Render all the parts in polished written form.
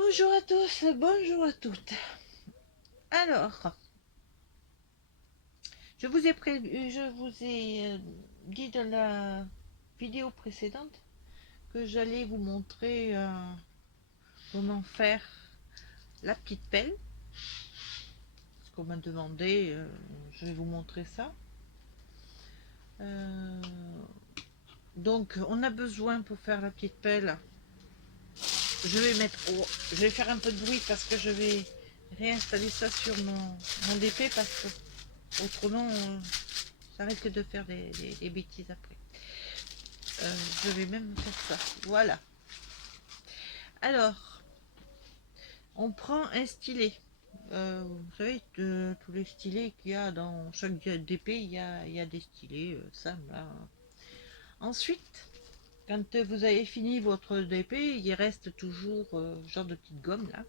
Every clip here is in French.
Bonjour à tous, bonjour à toutes. Alors, je vous ai dit dans la vidéo précédente que j'allais vous montrer comment faire la petite pelle. Ce qu'on m'a demandé, je vais vous montrer ça. Donc, on a besoin pour faire la petite pelle. Je vais faire un peu de bruit parce que je vais réinstaller ça sur mon DP parce que autrement ça risque de faire des bêtises après. Je vais même faire ça. Voilà. Alors, on prend un stylet. Vous savez, tous les stylets qu'il y a dans chaque DP, il y a des stylets simples. Là. Ensuite, quand vous avez fini votre DP, il reste toujours genre de petite gomme là.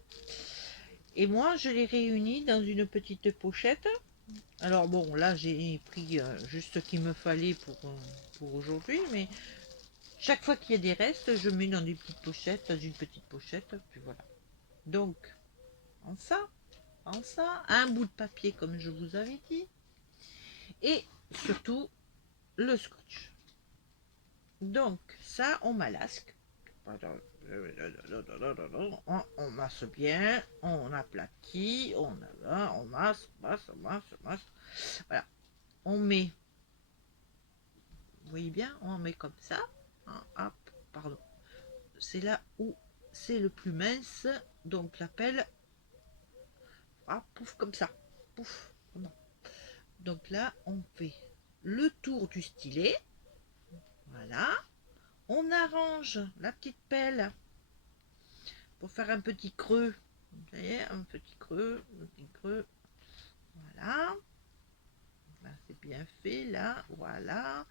Et moi, je les réunis dans une petite pochette. Alors bon, là j'ai pris juste ce qu'il me fallait pour aujourd'hui, mais chaque fois qu'il y a des restes, je mets dans des petites pochettes, dans une petite pochette, puis voilà. Donc, en ça, un bout de papier comme je vous avais dit, et surtout le scotch. Donc, ça, on malasque. On masse bien, on aplatit, on masse. Voilà. On met, vous voyez bien, on met comme ça. Hop, pardon. C'est là où c'est le plus mince, donc la pelle, pouf, comme ça. Pouf, non. Donc là, on fait le tour du stylet. Voilà. On arrange la petite pelle pour faire un petit creux. Vous voyez, un petit creux. Voilà. Là, c'est bien fait, là. Voilà.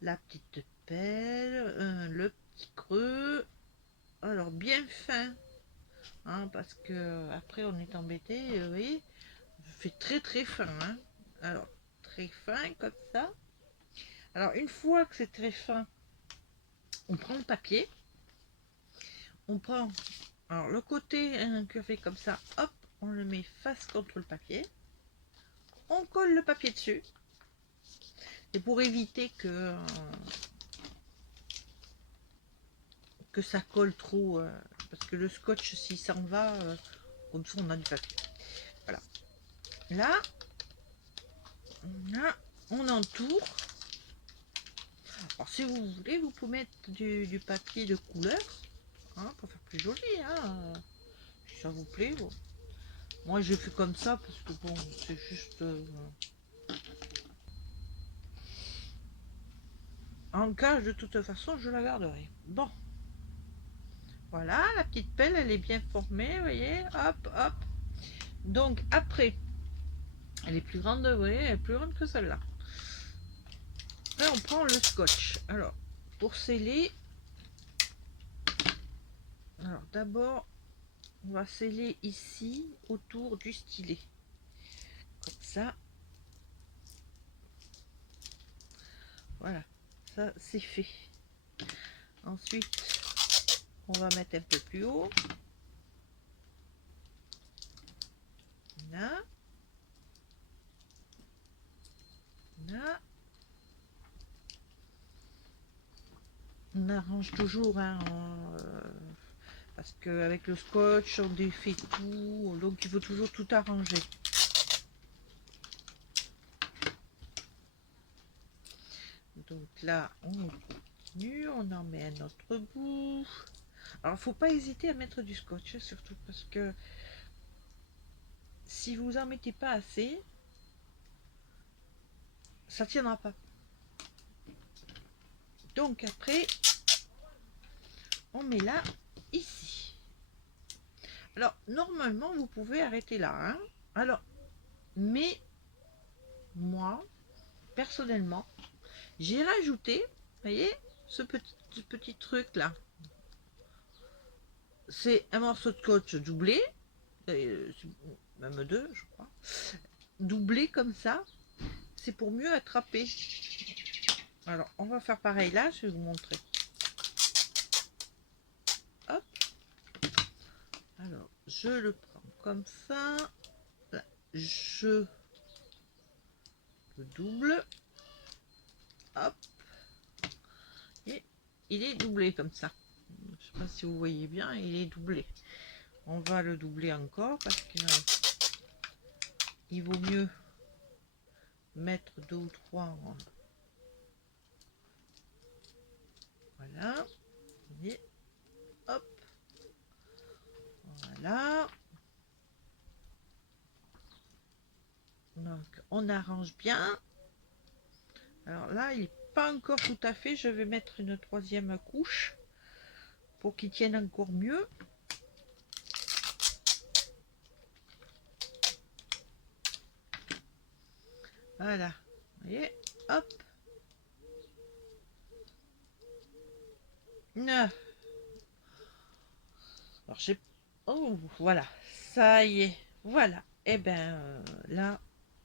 La petite pelle, le petit creux. Alors, bien fin. Hein, parce que après on est embêté, vous voyez, je fais très fin, hein. Alors très fin comme ça. Alors une fois que c'est très fin, on prend le papier, on prend alors le côté incurvé comme ça, hop, on le met face contre le papier, on colle le papier dessus, et pour éviter que ça colle trop, parce que le scotch s'il s'en va, comme ça on a du papier. Voilà. Là, on entoure. Alors si vous voulez, vous pouvez mettre du papier de couleur, hein, pour faire plus joli, hein, si ça vous plaît. Bon. Moi je fais comme ça parce que bon, c'est juste... en gage, de toute façon, je la garderai. Bon. Voilà, la petite pelle, elle est bien formée, vous voyez, hop, hop. Donc après, elle est plus grande, vous voyez, elle est plus grande que celle-là. Là, on prend le scotch. Alors, pour sceller, alors d'abord, on va sceller ici, autour du stylet. Comme ça. Voilà, ça c'est fait. Ensuite, on va mettre un peu plus haut. Là. Là. On arrange toujours, hein, parce qu'avec le scotch, on défait tout, donc il faut toujours tout arranger. Donc là, on continue, on en met un autre bout. Alors, faut pas hésiter à mettre du scotch, surtout parce que si vous en mettez pas assez, ça tiendra pas. Donc après, on met là, ici. Alors, normalement, vous pouvez arrêter là. Hein. Alors, mais moi, personnellement, j'ai rajouté, vous voyez, ce petit truc là. C'est un morceau de scotch doublé, même deux, je crois. Doublé comme ça, c'est pour mieux attraper. Alors, on va faire pareil là, je vais vous montrer. Hop. Alors, je le prends comme ça, là, je le double, hop, et il est doublé comme ça. Je sais pas si vous voyez bien, il est doublé. On va le doubler encore parce qu'il vaut mieux mettre 2 ou 3 voilà, et hop, voilà. Donc on arrange bien. Alors là il n'est pas encore tout à fait, je vais mettre une 3e couche pour qu'il tienne encore mieux. Voilà, vous voyez, hop. Alors, j'ai... Oh, voilà, ça y est, voilà. Et ben là,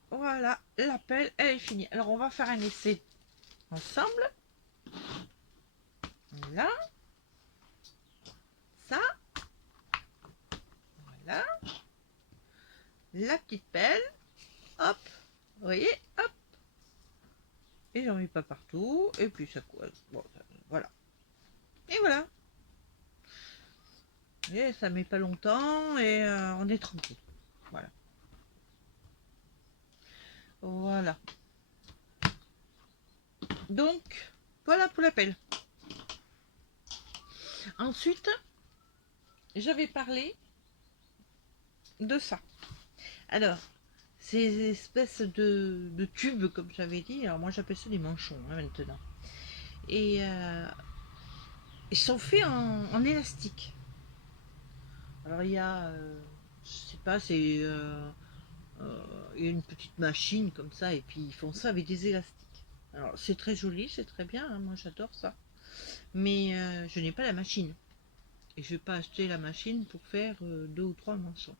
voilà, la pelle, elle est finie. Alors, on va faire un essai ensemble. Là, ça, voilà. La petite pelle, hop, vous voyez, hop. Et j'en mets pas partout, et puis ça colle. Bon, voilà. Et voilà. Et ça met pas longtemps, et on est tranquille. Voilà. Voilà. Donc, voilà pour la pelle. Ensuite, j'avais parlé de ça. Alors, ces espèces de tubes, comme j'avais dit, alors moi j'appelle ça des manchons hein, maintenant. Et ils sont faits en élastique. Alors il y a, je sais pas, c'est il y a une petite machine comme ça, et puis ils font ça avec des élastiques. Alors c'est très joli, c'est très bien, hein, moi j'adore ça. Mais je n'ai pas la machine. Et je vais pas acheter la machine pour faire 2 ou 3 manchons.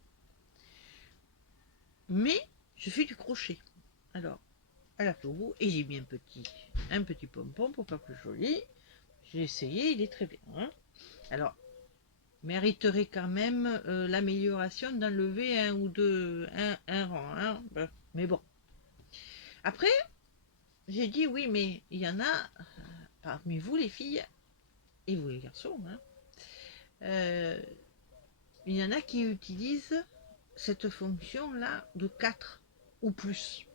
Mais je fais du crochet. Alors, à la tour, et j'ai mis un petit pompon pour faire plus joli. J'ai essayé, il est très bien. Hein. Alors, mériterait quand même l'amélioration d'enlever un ou deux, un rang. Hein. Mais bon. Après, j'ai dit oui, mais il y en a parmi vous les filles et vous les garçons. Hein, il y en a qui utilisent cette fonction-là de 4 ou plus.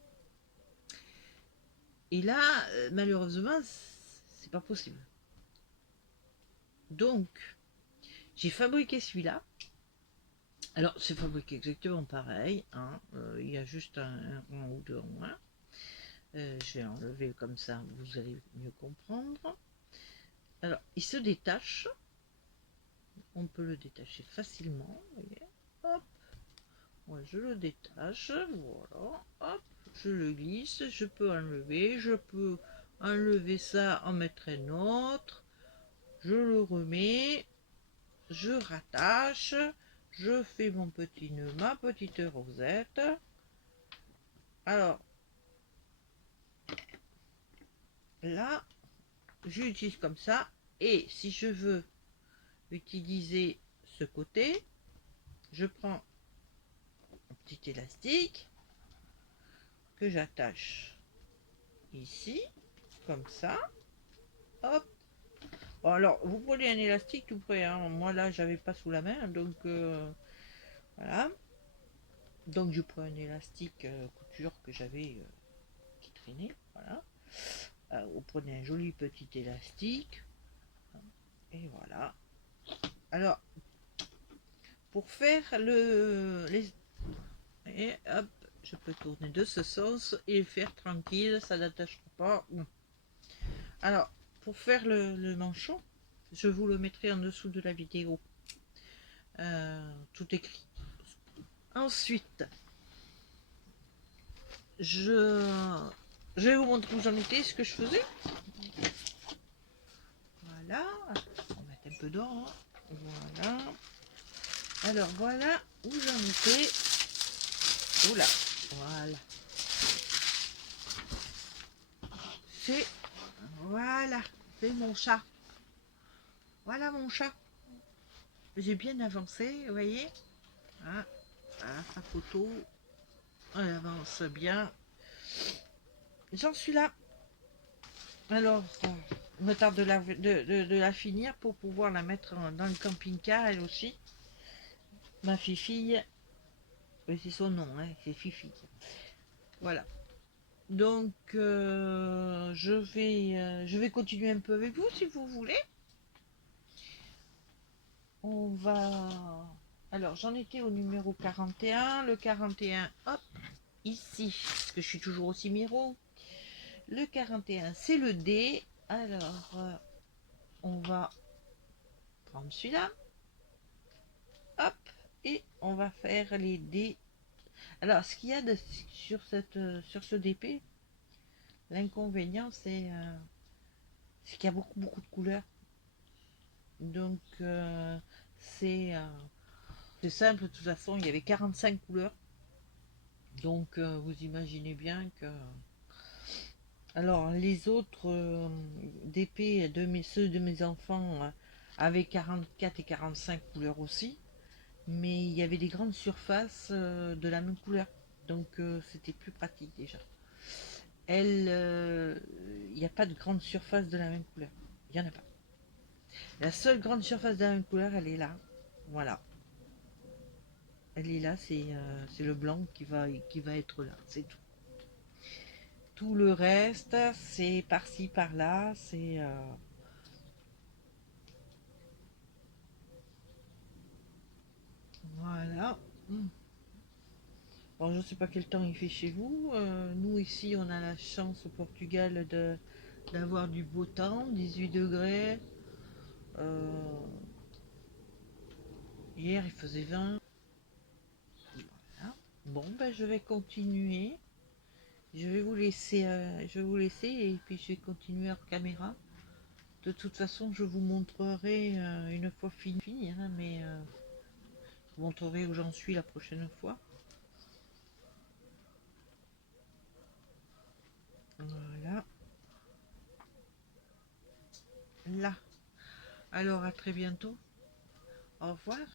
Et là, malheureusement, c'est pas possible. Donc, j'ai fabriqué celui-là. Alors, c'est fabriqué exactement pareil. Hein. Il y a juste un rang ou deux en moins. Je vais enlever comme ça, vous allez mieux comprendre. Alors, il se détache. On peut le détacher facilement. Vous voyez. Hop. Moi, je le détache. Voilà. Hop. Je le glisse. Je peux enlever. Je peux enlever ça, en mettre un autre. Je le remets. Je rattache. Je fais mon petit nœud, ma petite rosette. Alors, là, j'utilise comme ça. Et si je veux utiliser ce côté, je prends un petit élastique que j'attache ici, comme ça. Hop. Bon, alors, vous prenez un élastique tout près. Hein. Moi, là, j'avais pas sous la main. Donc, voilà. Donc, je prends un élastique couture que j'avais qui traînait. Voilà. Vous prenez un joli petit élastique. Et voilà. Alors, pour faire et hop, je peux tourner de ce sens et faire tranquille, ça n'attachera pas. Alors, pour faire le manchon, je vous le mettrai en dessous de la vidéo. Tout écrit. Ensuite, je vais vous montrer où j'en étais, ce que je faisais. Voilà. On va mettre un peu d'or. Hein. Voilà. Alors voilà où j'en étais. Oula. Voilà. C'est... Voilà. C'est mon chat. Voilà mon chat. J'ai bien avancé, vous voyez. Ah, ah, la photo, elle avance bien. J'en suis là. Alors, il me tarde de la finir pour pouvoir la mettre dans le camping-car, elle aussi. Ma fifille, c'est son nom, hein, c'est Fifi. Voilà. Donc, je vais continuer un peu avec vous si vous voulez. On va... Alors, j'en étais au numéro 41. Le 41, hop, ici, parce que je suis toujours au Cimiro. Le 41, c'est le D. Alors, on va prendre celui-là. Hop, et on va faire les D. Alors, ce qu'il y a sur ce DP, l'inconvénient, c'est qu'il y a beaucoup de couleurs. Donc, c'est simple, de toute façon, il y avait 45 couleurs. Donc, vous imaginez bien que... Alors, les autres DP, ceux de mes enfants, avaient 44 et 45 couleurs aussi. Mais il y avait des grandes surfaces de la même couleur. Donc, c'était plus pratique déjà. Il n'y a pas de grande surface de la même couleur. Il n'y en a pas. La seule grande surface de la même couleur, elle est là. Voilà. Elle est là, c'est le blanc qui va être là. C'est tout. Tout le reste, c'est par-ci, par-là. Voilà. Bon, je ne sais pas quel temps il fait chez vous. Nous, ici, on a la chance au Portugal d'avoir du beau temps, 18 degrés. Euh, Hier, il faisait 20. Voilà. Bon, ben, je vais continuer. Je vais vous laisser et puis je vais continuer hors caméra. De toute façon, je vous montrerai une fois fini, hein, mais je vous montrerai où j'en suis la prochaine fois. Voilà, là. Alors, à très bientôt. Au revoir.